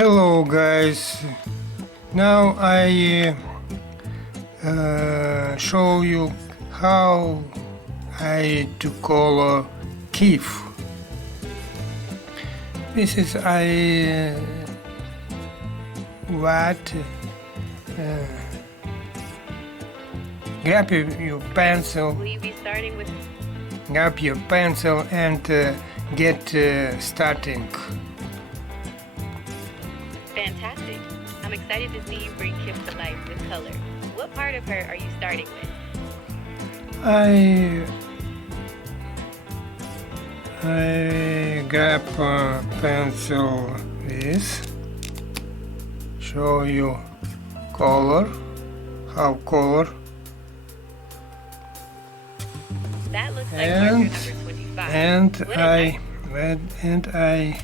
Hello guys, now I show you how I to color Kiff. This is what grab your pencil. Will you be starting with? Grab your pencil and get starting. Fantastic. I'm excited to see you bring Kiff to life with color. What part of her are you starting with? I grab a pencil this, show you color, how color, That looks like marker and number 25. and What is I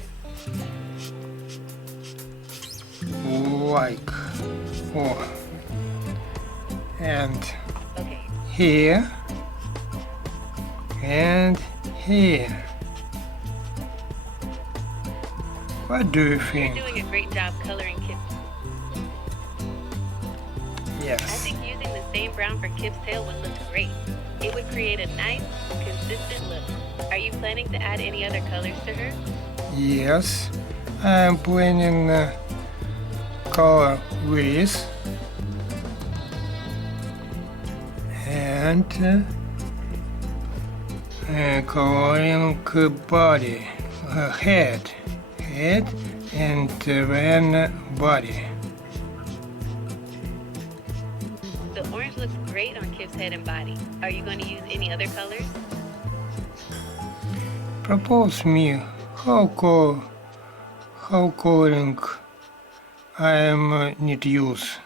like and Okay. here and here. What do you You're think? doing a great job coloring Kiff. I Yes. think using the same brown for Kiff's tail would look great. It would create a nice, consistent look. Are you planning to add any other colors to her? Yes. I'm planning color with and coloring body, head and then body. The orange looks great on Kiff's head and body. Are you going to use any other colors? Propose me how coloring I am need use.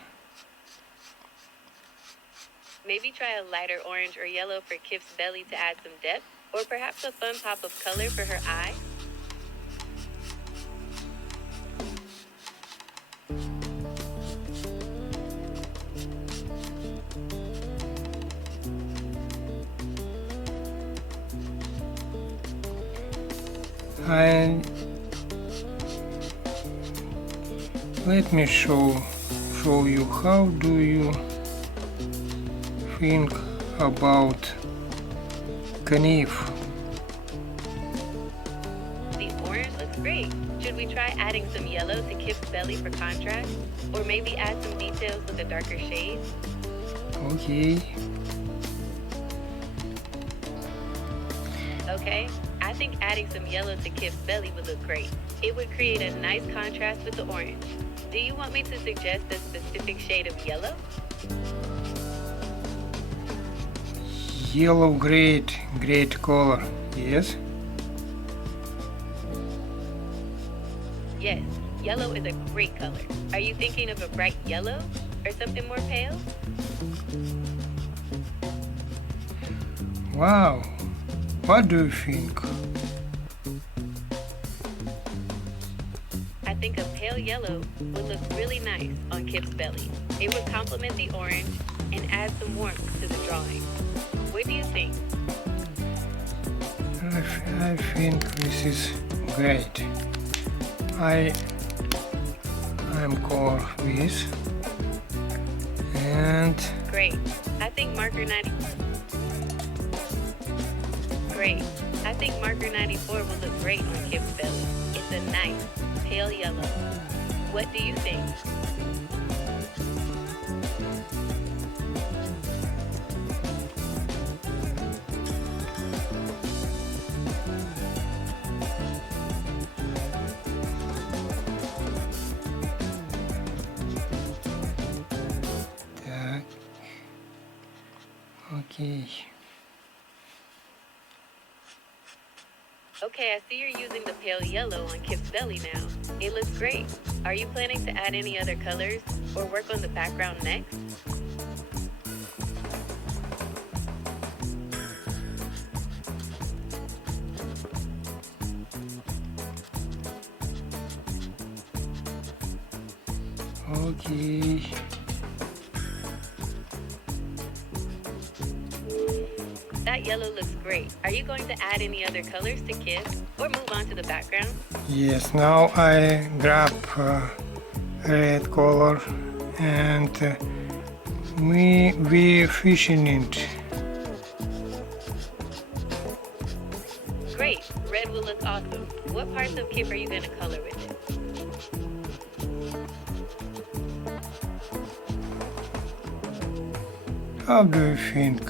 Maybe try a lighter orange or yellow for Kiff's belly to add some depth, or perhaps a fun pop of color for her eye. And let me show you how do you think about Kiff. The orange looks great. Should we try adding some yellow to Kiff's belly for contrast? Or maybe add some details with a darker shade? Okay. Okay, I think adding some yellow to Kiff's belly would look great. It would create a nice contrast with the orange. Do you want me to suggest a specific shade of yellow? Yellow, great color. Yes. Yes, yellow is a great color. Are you thinking of a bright yellow or something more pale? Wow. What do you think? I think a pale yellow would look really nice on Kiff's belly. It would complement the orange and add some warmth to the drawing. What do you think? I think this is great. I'm color this and Great. I think marker 90. Great. I think marker 94 will look great on Kiff's belly. It's a nice pale yellow. What do you think? так. Okay. Okay, I see you're using the pale yellow on Kiff's belly now. It looks great. Are you planning to add any other colors or work on the background next? Okay. That that yellow looks great. Are you going to add any other colors to Kiff or move on to the background? Yes, now I grab red color and we fishing it. Great, red will look awesome. What parts of Kiff are you going to color with it? How do you think?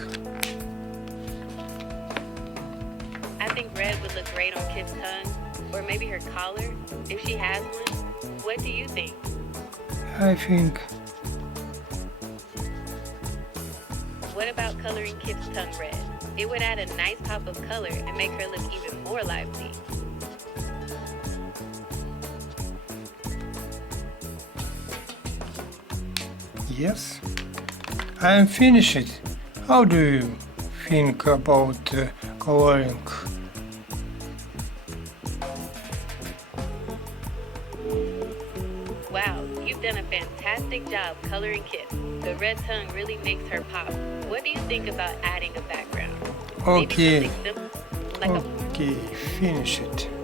I think red would look great on Kiff's tongue, or maybe her collar, if she has one. What do you think? I think What about coloring Kiff's tongue red? It would add a nice pop of color and make her look even more lively. yes. I am finished. How do you think about coloring? Wow, you've done a fantastic job coloring Kiff. The red tongue really makes her pop. What do you think about adding a background? Okay, Maybe something simple, like a okay, finish it.